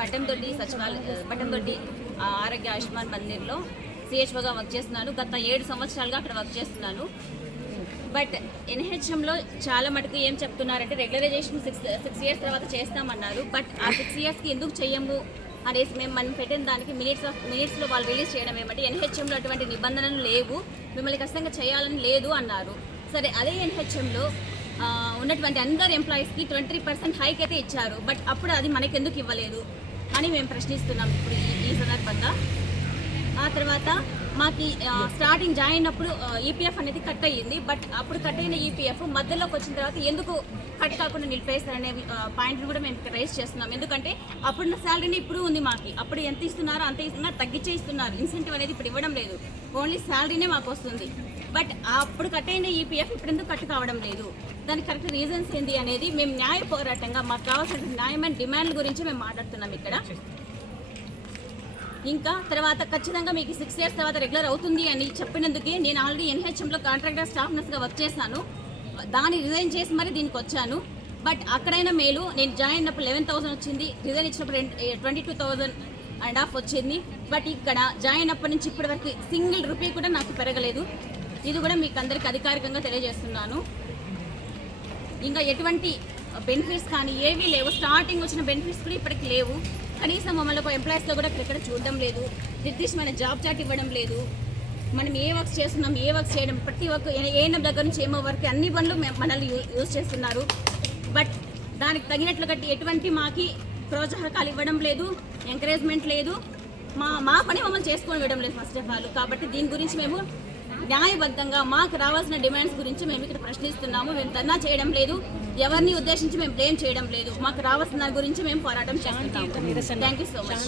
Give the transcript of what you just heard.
బట్టందొడ్డి బట్టందొడ్డి ఆరోగ్య ఆయుష్మాన్ మందిర్లో సిహెచ్ఓగా వర్క్ చేస్తున్నాను. గత 7 సంవత్సరాలుగా అక్కడ వర్క్ చేస్తున్నాను. బట్ ఎన్హెచ్ఎంలో చాలా మటుకు ఏం చెప్తున్నారంటే రెగ్యులరైజేషన్ 6 ఇయర్స్ తర్వాత చేస్తామన్నారు. బట్ ఆ 6 ఇయర్స్కి ఎందుకు చెయ్యము అనేసి మనం పెట్టిన దానికి మినిట్స్లో వాళ్ళు రిలీజ్ చేయడం ఏమంటే ఎన్హెచ్ఎంలో అటువంటి నిబంధనలు లేవు, మిమ్మల్ని ఖచ్చితంగా చేయాలని లేదు అన్నారు. సరే, అదే ఎన్హెచ్ఎంలో ఉన్నటువంటి అందరు ఎంప్లాయీస్కి 23% హైక్ అయితే ఇచ్చారు. బట్ అప్పుడు అది మనకి ఎందుకు ఇవ్వలేదు అని మేము ప్రశ్నిస్తున్నాం ఇప్పుడు ఈ సందర్భంగా. ఆ తర్వాత మాకు స్టార్టింగ్ జాయిన్ అయినప్పుడు ఈపీఎఫ్ అనేది కట్ అయ్యింది. బట్ అప్పుడు కట్ అయిన ఈపీఎఫ్ మధ్యలోకి వచ్చిన తర్వాత ఎందుకు కట్ కాకుండా నిలిపేస్తారనే పాయింట్ని కూడా మేము రైజ్ చేస్తున్నాం. ఎందుకంటే అప్పుడున్న శాలరీని ఇప్పుడు ఉంది మాకు. అప్పుడు ఎంత ఇస్తున్నారో అంత ఇస్తున్నారు, తగ్గించే ఇస్తున్నారు. ఇన్సెంటివ్ అనేది ఇప్పుడు ఇవ్వడం లేదు, ఓన్లీ శాలరీనే మాకు వస్తుంది. బట్ అప్పుడు కట్ అయిన ఈపీఎఫ్ ఇప్పుడు ఎందుకు కట్ కావడం లేదు, దానికి కరెక్ట్ రీజన్స్ ఏంటి అనేది మేము న్యాయ పోరాటంగా మాకు కావాల్సిన న్యాయమైన డిమాండ్ల గురించి మేము మాట్లాడుతున్నాం ఇక్కడ. ఇంకా తర్వాత ఖచ్చితంగా మీకు 6 ఇయర్స్ తర్వాత రెగ్యులర్ అవుతుంది అని చెప్పినందుకే నేను ఆల్రెడీ ఎన్హెచ్ఎంలో కాంట్రాక్టర్ స్టాఫ్ నర్స్గా వర్క్ చేశాను. దాన్ని రిజైన్ చేసి మరి దీనికి వచ్చాను. బట్ అక్కడైనా మేలు, నేను జాయిన్ అయినప్పుడు 11,000 వచ్చింది, రిజైన్ ఇచ్చినప్పుడు 22,500 వచ్చింది. బట్ ఇక్కడ జాయిన్ అయినప్పటి నుంచి ఇప్పటి వరకు సింగిల్ రూపీ కూడా నాకు పెరగలేదు. ఇది కూడా మీకు అందరికీ అధికారికంగా తెలియజేస్తున్నాను. ఇంకా ఎటువంటి బెనిఫిట్స్ కానీ ఏవీ లేవు. స్టార్టింగ్ వచ్చిన బెనిఫిట్స్ కూడా ఇప్పటికి లేవు. కనీసం మమ్మల్ని ఎంప్లాయీస్లో కూడా ఇక్కడ చూడడం లేదు, నిర్దిష్టమైన జాబ్ చాట్ ఇవ్వడం లేదు. మనం ఏ వర్క్స్ చేస్తున్నాం, ఏ వర్క్స్ చేయడం, ప్రతి ఒక్క ఏఎన్ఎం దగ్గర నుంచి ఏమో వరకు అన్ని పనులు మనల్ని యూజ్ చేస్తున్నారు. బట్ దానికి తగినట్లుగా ఎటువంటి మాకి ప్రోత్సాహకాలు ఇవ్వడం లేదు, ఎంకరేజ్మెంట్ లేదు, మా పని మమ్మల్ని చేసుకొని ఇవ్వడం లేదు ఫస్ట్ ఆఫ్ ఆల్. కాబట్టి దీని గురించి మేము న్యాయబద్ధంగా మాకు రావాల్సిన డిమాండ్స్ గురించి మేము ఇక్కడ ప్రశ్నిస్తున్నాము. మేము ధర్నా చేయడం లేదు, ఎవరిని ఉద్దేశించి మేము బ్లేమ్ చేయడం లేదు. మాకు రావాల్సిన దాని గురించి మేము పోరాటం చేస్తున్నాము. Thank you so much.